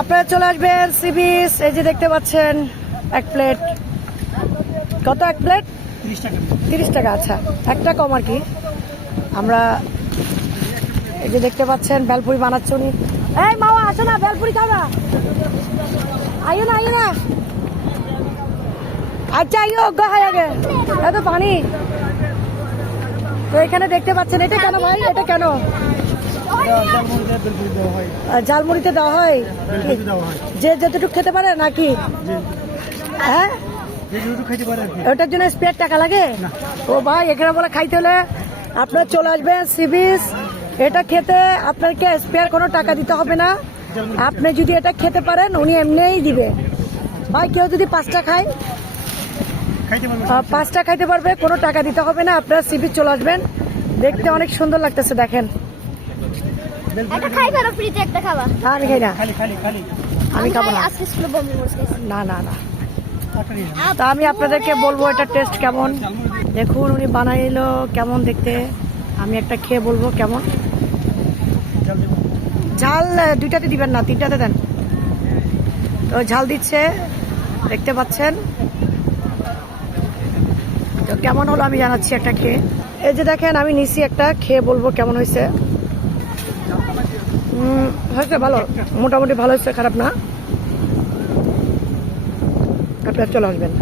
আপনারা চলে আসবেন সি বিচ। এই যে দেখতে পাচ্ছেন এক প্লেট কত, এক প্লেট 30 টাকা। আচ্ছা, একটা কম আর কি। আমরা এই যে দেখতে পাচ্ছেন বেলপুরি বানাচ্ছে উনি। এই মামা আসো না, বেলপুরি খাবা, আইও না আইও না। আচ্ছা আইও গায়ে আগে, এত পানি। তো এখানে দেখতে পাচ্ছেন, এটা কেন ভাই, এটা কেন ঝালমুড়িতে দেওয়া হয়? যে যতটুকু খেতে পারে নাকি? হ্যাঁ, ওটার জন্য স্পেয়ার টাকা লাগে? ও ভাই, এখানে বলে খাইতে হলে আপনার চলে আসবেন সি বিচ। এটা খেতে আপনাকে স্পেয়ার কোনো টাকা দিতে হবে না। আপনি যদি এটা খেতে পারেন উনি এমনিই দিবে। ভাই কেউ যদি 5টা খায়, 5টা খাইতে পারবে, কোনো টাকা দিতে হবে না। আপনারা সি বিচ চলে আসবেন, দেখতে অনেক সুন্দর লাগতেছে। দেখেন, একটা খাইবা না, ফ্রিতে একটা খাবা। আমি খাই না, আমি খাবো না। আজকে স্কুলে বমি করছে। না না না, তা আমি আপনাদেরকে বলবো এটা টেস্ট কেমন। দেখুন উনি বানাইলো কেমন দেখতে, আমি একটা খেয়ে বলবো কেমন। ঝাল 2টাতে দিবেন না, 3টাতে দেন। তো ঝাল দিচ্ছে, দেখতে পাচ্ছেন। তো কেমন হলো আমি জানাচ্ছি একটা খেয়ে। এই যে দেখেন আমি নিছি একটা, খেয়ে বলবো কেমন হয়েছে। হয়েছে ভালো, মোটামুটি ভালো হয়েছে, খারাপ না। আপনারা চলে আসবেন।